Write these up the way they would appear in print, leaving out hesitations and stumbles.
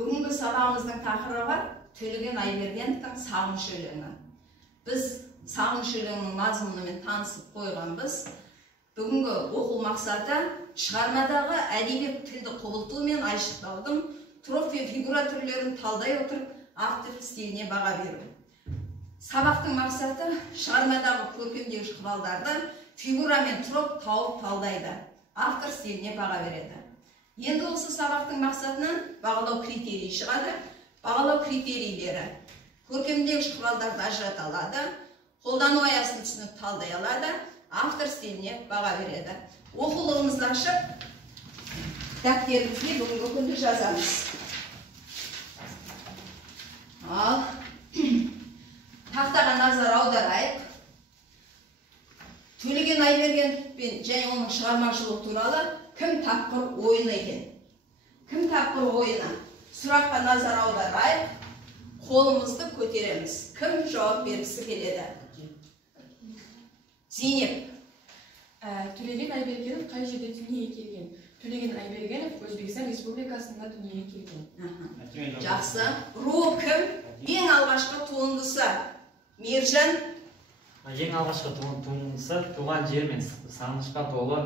Бүгінгі сабағымыздың тақырыбы Төлеген Айбергеновтың сағыныш өлеңі. Біз сағыныш өлеңінің мазмұнымен танысып қойғанбыз. Бүгінгі оқу мақсаты шығармадағы әдеби тілді құбылту мен айшықтаудың троф пен фигура түрлерін талдай отырып автор стиліне баға беру. Сабақтың мақсаты шығармадағы көркемдегіш құралдарды фигура мен троп тауып талдайды. Автор стиліне баға береді. Енді осы сабақтың мақсатынан бағалау критерийі шығады. Бағалау критерийлері көркемдегіш құралдарды ажырата алады, қолдану аясын түсініп талдай алады, автор стиліне баға береді. Оқулығымызды ашып, дәптерімізге бүгінгі күнді жазамыз. Ал тақтаға назар аударайық. Төлеген Айбергеновпен және оның шығармашылығы туралы кім тапқыр ойыны екен? Кім тапқыр ойыны? Сұраққа назар аударайық. Қолымызды көтереміз. Кім жауап бергісі келеді? Зейнеп. Төлеген Айбергенов қай жерде дүниеге келген? Төлеген Айбергенов Өзбекстан Республикасында дүниеге келген. Жақсы. Руы кім? Ең алғашқы туындысы? Мержан. Ең алғашқы туындысы туған жер мен сағынышқа толы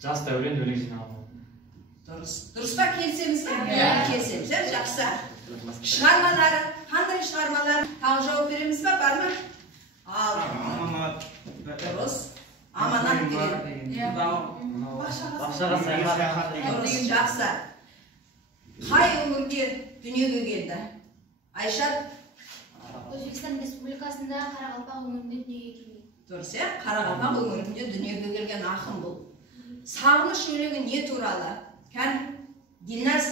жас дәурен өлең жинағы. Дұрыс. Дұрыс па, келісеміз бе? Келісеміз, жақсы. Шығармалары, қандай шығармалар? Тағы жауап береміз ба, бар ма? Аманат. Дұрыс. Аманат деген. Бақшаға саяхат. Дұрыс, жақсы. Қай өңірде дүниеге келді? Айшат. Өзбекстан Республикасында Қарақалпақ өңірінде дүниеге келген. Дұрыс, Қарақалпақ өңірінде дүниеге келген ақын бұл. Сағыныш өлеңі не туралы? Диназ.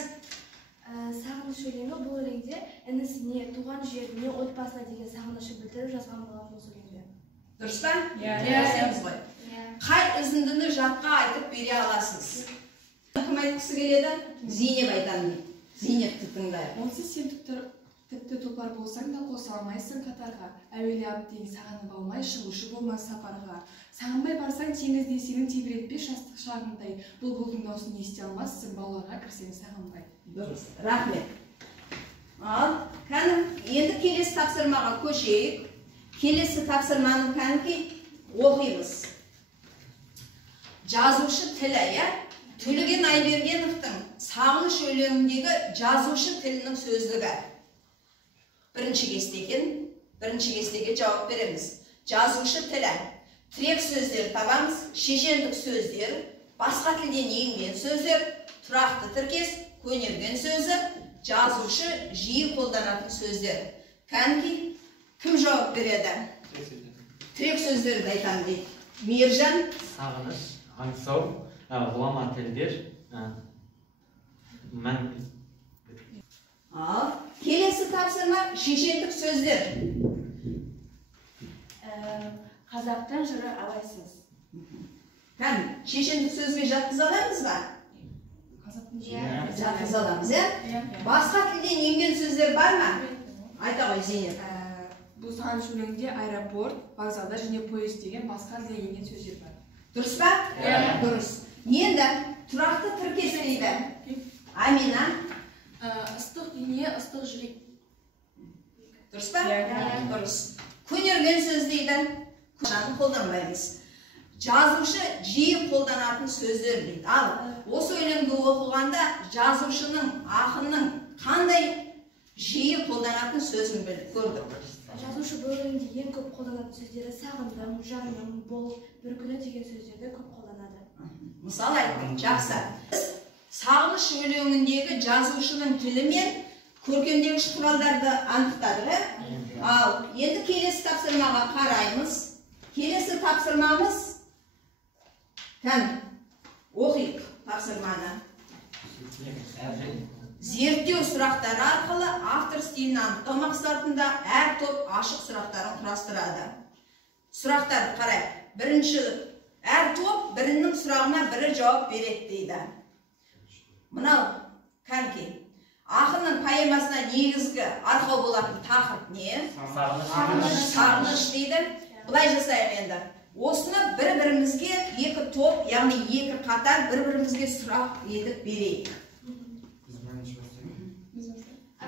Сағыныш өлеңі бұл өлеңде інісіне, туған жеріне, отбасына деген сағынышы білдіріп жазған болатын осы өлеңде. Дұрыс па? Иә. Қай үзіндіні жатқа айтып бере аласыз? Кім айтқысы келеді? Зейнеп айтамын. Зейнепті тыңдайық. Онсыз сен тіпті топар болсаң да қоса алмайсың қатарға. Әуелі әбден сағынып алмай, шығушы болмас сапарға. Сағынбай барсаң теңізде сенің тебіретпе жастық шағындай. Бұлбұлдың даусын ести алмассың, бауларға кірсең сағынбай. Дұрыс, рахмет. Ал, енді келесі тапсырмаға көшейік. Келесі тапсырманы оқимыз. Жазушы тілі, Төлеген Айбергеновтың сағыныш өлеңіндегі жазушы тілінің сөздігі. Бірінші кестеге жауап береміз. Жазушы тілі. Тірек сөздер табамыз, шешендік сөздер, басқа тілден енген сөздер, тұрақты тіркес, көнерген сөзі, жазушы жиі қолданатын сөздер. Кім жауап береді? Тірек сөздерді айтам дейді. Мержан. Сағыныш, аңсау, ғұлама тілдер, мән. Келесі тапсырма шешендік сөздер. Қазақтың жыры абайсыз. Шешендік сөзге жатқыза аламыз ба? Жатқыза аламыз, Басқа тілден енген сөздер бар ма? Айта ғой, Зейнеп. Бұл сағыныш өлеңінде аэропорт, вокзалда және поезд деген басқа тілден енген сөздер бар. Дұрыс па? Дұрыс. Енді тұрақты тіркес дейді. Амина. Ыстық дене, ыстық жүрек. Дұрыс па? Дұрыс. Көнерген сөз дейді. Қолданбаймыз. Жазушы жиі қолданатын сөздер дейді. Ал, осы өлеңді оқығанда жазушының, ақынның қандай жиі қолданатын сөзін көрдік. Жазушы бұл өлеңде ең көп қолданатын сөздері сағындым, жаным, бол, бір күні деген сөздерді көп қолданады. Мысалы айттым, жақсы. Сағыныш өлеңіндегі жазушының тілі мен көркемдегіш құралдарды анықтадық. Ал, енді келесі тапсырмаға қараймыз. Келесі тапсырмамыз оқиық тапсырманы. Зерттеу сұрақтары арқылы автор стилін анықтау мақсатында әр топ ашық сұрақтарын құрастырады. Сұрақтар қарай. Бірінші, әр топ бірінің сұрағына бірі жауап береді дейді. Мынау, ақынның поэмасына негізгі арқау болатын тақырып не? Сағыныш дейді. Бұлай жасайық енді. Осыны бір-бірімізге екі топ, яғни екі қатар бір-бірімізге сұрақ етіп берейік.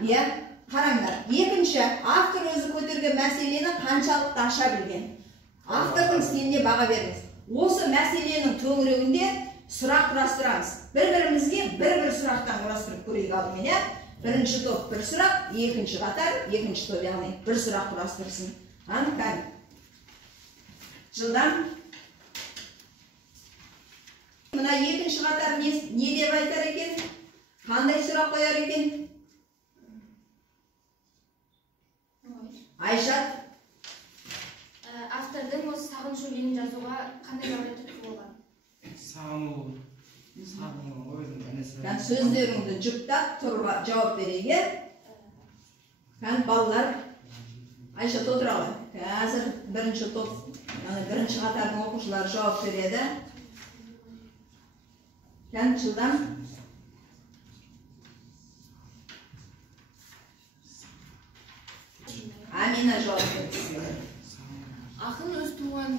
Иә, қараңдар. Екінші, автор өзі көтерген мәселені қаншалықты аша білген. Автордың стиліне баға беріңіз. Осы мәселенің төңірегінде сұрақ құрастырамыз. Бір-бірімізге бір сұрақтан құрастырып көрейік алдымен, иә? Бірінші топ бір сұрақ, екінші қатар, екінші топ яғни бір сұрақ құрастырсын. Кәне. Жылдан. Мына екінші қатар не деп айтар екен? Қандай сұрақ қояр екен? Айшат. Автордың осы сағыныш өлеңін жазуға қандай түрткі болған? Сағыну өзінің інісі. Сөздеріңді жұптап тұрып жауап берейік. Балалар, Айшат отыралы. Қазір бірінші топ, бірінші қатардың оқушылары жауап береді. Жылдан. Амина жауап берді. Ақын өз туған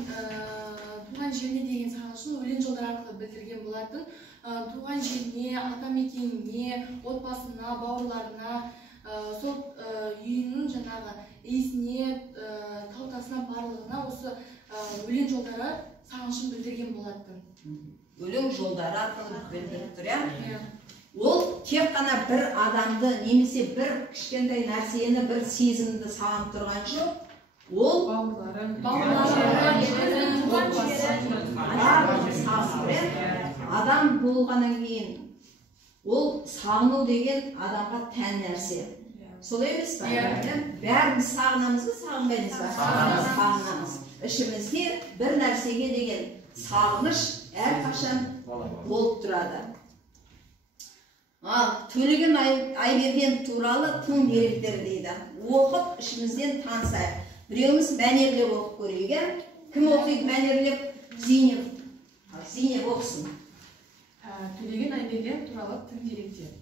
жеріне деген сағынышын өлең жолдары арқылы білдірген болатын. Туған жеріне, атамекеніне, отбасына, бауырларына, сол үйінің жаңағы иісіне, таутасына, барлығына осы өлең жолдары сағынышын білдірген болатын. Өлең жолдары арқылы білдіріп тұр, иә? Ол тек қана бір адамды немесе бір кішкентай нәрсені, бір сезімді сағынып тұрған жоқ. Ол адам болғаннан кейін ол сағыну деген адамға тән нәрсе. Солай емес па? Бәріміз сағынамыз ба, сағынбаймыз ба? Сағынамыз. Ішімізде бір нәрсеге деген сағыныш әрқашан болып тұрады. Төлеген Айберген туралы тың деректер дейді. Оқып, ішімізден танысайық. Біреуіміз мәнерлеп оқып көрейік. Кім оқиды мәнерлеп? Зейнеп оқысын. Төлеген Айберген туралы тың деректер.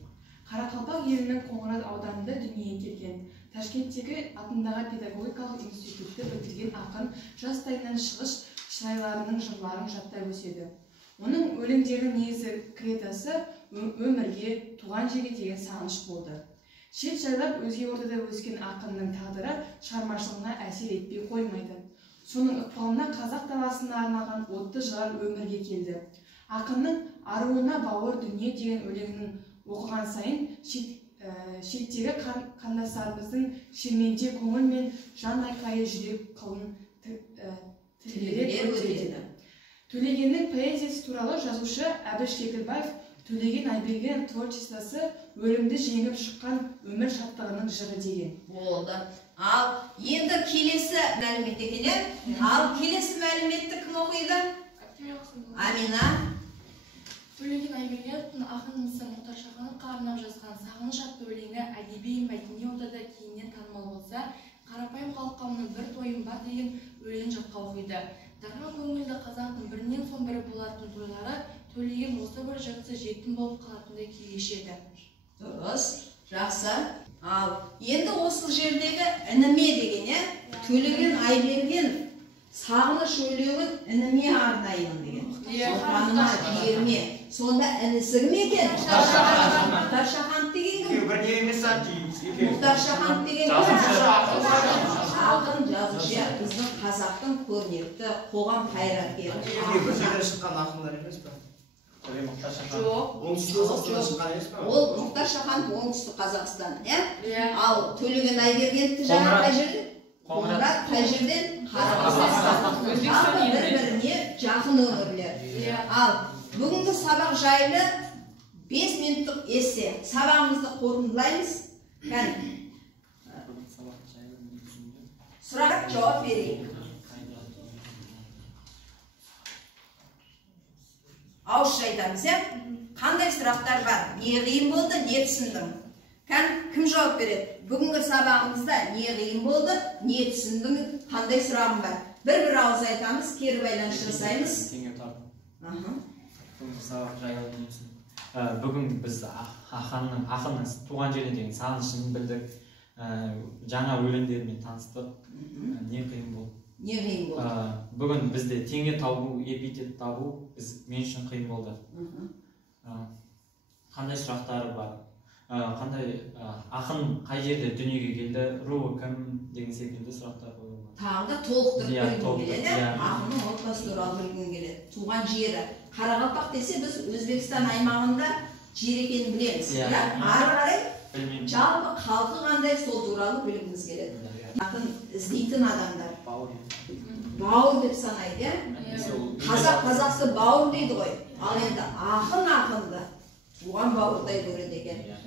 Қарақалпақ елінің Қоңырат ауданында дүниеге келген. Ташкенттегі атындағы педагогикалық институтты бітірген ақын жастайынан шығыш шырайларының жырларын жаттай өседі. Оның өлеңдерінің негізгі кредосы өмірге, туған жерге деген сағыныш болды. Шет жайлап өзге ортада өскен ақынның тағдыры шығармашылығына әсер етпей қоймайды. Соның ықпалына қазақ даласына арналған отты жырлар өмірге келді. Ақынның аруына бауыр дүние деген өлеңінің оқыған сайын шеттегі қандастарымыздың шерменде көңіл мен жан айқайы жүрек қылын тілгерек көтереді. Төлегеннің поэзиясы туралы жазушы Әбіш Кекілбаев Төлеген Айберген творчествосы өлімді жеңіп шыққан өмір шаттығының жыры деген. Болды. Ал енді келесі мәлімет екен. Ал келесі мәліметті кім оқиды? Амина. Төлеген Айберген ақынымыздың Мұхтар Шахановқа арнап жазған сағыныш атты өлеңі әдеби мәдени ортада кеңінен танымал болса, қарапайым халыққа мұны бір тойым бар деген өлең жатқа оқиды. Дархан көңілді қазақтың бірінен соң бірі болатын тойлары Төлеген осы бір жыртысы жеттім болып қалатындай күй кешеді. Дұрыс, жақсы. Ал енді осы жердегі ініме деген, Төлеген Айберген сағыныш өлеңін ініме арнаймын деген. Отаныма, жеріме. Сонда інісі кім екен? Мұхтар Шаханов деген кім? Бірне емес Мұхтар Шаханов деген ақын, жазушы, біздің қазақтың көрнекті қоғам қайраткері. бір жерден шыққан ақындар емес па? Жоқ. Оңтүстік Қазақстаннан шыққан емес па? Ол Мұхтар Шаханов оңтүстік Қазақстан, ал Төлеген Айбергенді жаңа қай жерден? Қоңырат қай жерден? Қарақалпақтан. Бір-біріне жақын өңірлер. Ал бүгінгі сабақ жайлы 5 минуттық эссе. Сабағымызды қорытындылаймыз. Сұрақ жауап берейік. Ауызша айтамыз, қандай сұрақтар бар? Не қиын болды, не түсіндің? Кім жауап береді? Бүгінгі сабағымызда не қиын болды, не түсіндің, қандай сұрағым бар? Бір ауыз айтамыз, кері байланыс жасаймыз. Бүгін біз ақынның туған жеріне деген сағынышын білдік, жаңа өлеңдерімен таныстық. Не қиын болды? Не қиын болды? Бүгін бізде теңе табу, эпитет табу мен үшін қиын болды. Қандай сұрақтары бар? қандай ақын қай жерде дүниеге келді, руы кім деген секілді сұрақтар қоюға. Тағы да толықтырып білгім келеді. Ақынның отбасы туралы білгім келеді. Туған жері. Қарақалпақ десе біз Өзбекстан аймағында жер екенін білеміз. Ары қарай жалпы халқы қандай сол туралы білгіміз келеді. Ақын іздейтін адамдар. Бауыр деп санайды. Қазақ қазақты бауыр дейді ғой. Ал енді ақын ақынды туған бауырдай көреді екен.